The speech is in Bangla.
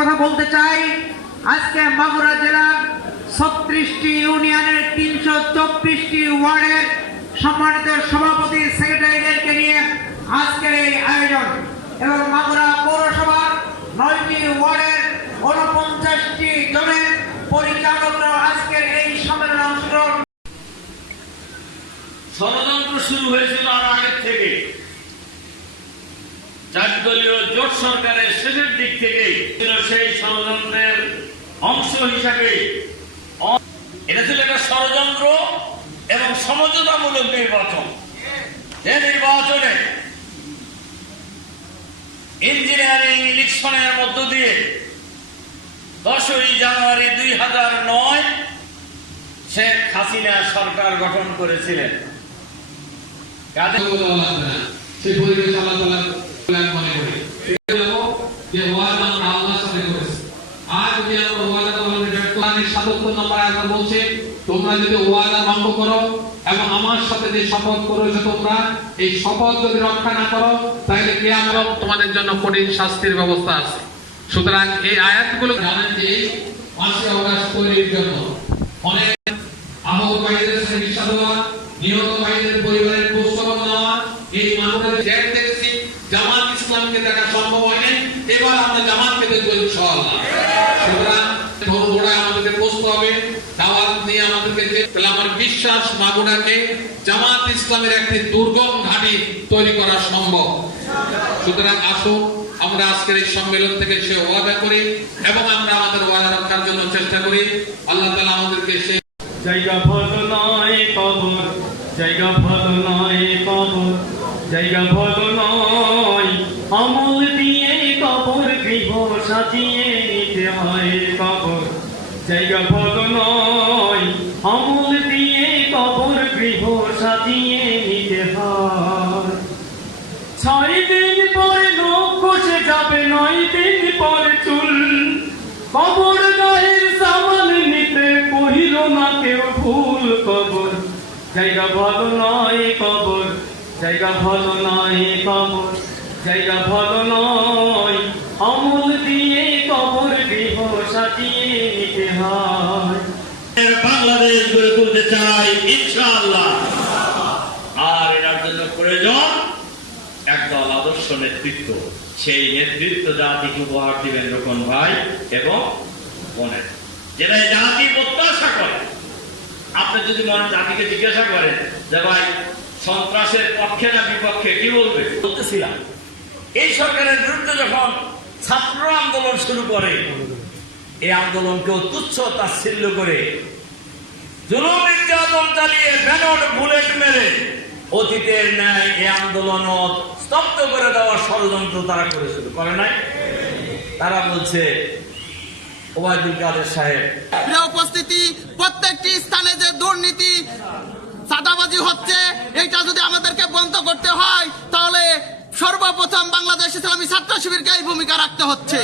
কথা বলতে চাই। আজকে মাগুরা জেলার ছত্রিশটি ইউনিয়নের তিনশো চব্বিশটি ওয়ার্ডের সম্মানিত সভাপতি সেক্রেটারিদেরকে নিয়ে আজকের এই আয়োজন। এবং মাগুরা পৌরসভার নয়টি ওয়ার্ডের উনপঞ্চাশটি জনের পরিচালকরা আজকের এই সম্মেলনে অংশগ্রহণ ষড়যন্ত্র শুরু হয়েছিল আর আগের থেকে। চার জোট সরকারের শেষের দিক থেকে ছিল সেই ষড়যন্ত্রের অংশ হিসাবে এটা ছিল একটা ষড়যন্ত্র এবং সমঝোতামূলক নির্বাচন যে নির্বাচনে ইঞ্জিনিয়ারিং ইলেকশনের মধ্য দিয়ে দশই জানুয়ারি দুই হাজার নয় শেখ হাসিনা সরকার গঠন করেছিলেন। সেই পরিবেশ আল্লাহ মনে করি। যে ওয়াদা আমরা আল্লাহর সাথে করেছি। আর যদি আমরা ওয়াদা পালনে ব্যর্থ 77 নম্বর আয়াতে বলছে, তোমরা যদি ওয়াদা ভঙ্গ করো যে তোমরা এই শপথ যদি রক্ষা না করো তাহলে কিয়ামত তোমাদের জন্য কঠিন শাস্তির ব্যবস্থা আছে সুতরাং এই আয়াতগুলো জানেন যে তৈরির জন্য অনেক ইসলামকে দেখা সম্ভব হয়নি এবার আমরা জামাতকে দেখব ইনশাআল্লাহ। সুতরাং ধর্মগোড়ায় আমাদেরকে বসতে হবে। দাওয়াত নিয়ে আমাদেরকে তাহলে আমার বিশ্বাস মাগুরাকে জামাত ইসলামের একটি দুর্গম ঘাঁটি তৈরি করা সম্ভব। সুতরাং আসুন, আমরা আজকের এই সম্মেলন থেকে সে ওয়াদা করি এবং আমরা আমাদের ওয়াদা রক্ষার জন্য চেষ্টা করি। আল্লাহ তাআলা আমাদেরকে সেই জায়গা ভালো নয় কবর, জায়গা ভালো নয় কবর, জায়গা ভালো নয় আমল দিয়ে কবর গৃহ সাজিয়ে নিতে হয় কবর। জায়গা ভালো নয় আমল দিয়ে কবর গৃহ সাজিয়ে নিতে হয়। ছয় দিন পরে লোক কষে যাবে, নয় দিন পরে চুল। কবর গায়ের সামান নিতে কহিল না কেউ ভুল কবর। জায়গা ভালো নয় কবর, জায়গা ভালো নয় কবর। জায়গা ভালো নয় আমল দিয়ে কবর গৃহ সাজিয়ে নিতে হয়। বাংলাদেশ গড়ে তুলতে চাই ইনশাআল্লাহ। আর এটার জন্য প্রয়োজন একদল আদর্শ নেতৃত্ব। সেই নেতৃত্ব জাতিকে উপহার দিবেন রকম ভাই এবং বোনের? যেটা জাতি প্রত্যাশা করে আপনি যদি মনে জাতিকে জিজ্ঞাসা করেন যে ভাই সন্ত্রাসের পক্ষে না বিপক্ষে কি বলবে? বলতেছিলাম। এই সরকারের বিরুদ্ধে যখন ছাত্র আন্দোলন শুরু করে, এই আন্দোলনকেও তুচ্ছ তাচ্ছিল্য করে জুলুম নির্যাতন চালিয়ে ব্যানর বুলেট মেরে অতীতের ন্যায় আন্দোলন স্তব্ধ করে দেওয়ার ষড়যন্ত্র তারা করেছিল করে নাই। তারা বলছে, ওবায়দুল কাদের সাহেব উপস্থিতি, প্রত্যেকটি স্থানে যে দুর্নীতি, চাঁদাবাজি হচ্ছে, এইটা যদি আমাদেরকে বন্ধ করতে হয় তাহলে সর্বপ্রথম বাংলাদেশ ইসলামী ছাত্র শিবিরকে এই ভূমিকা হচ্ছে।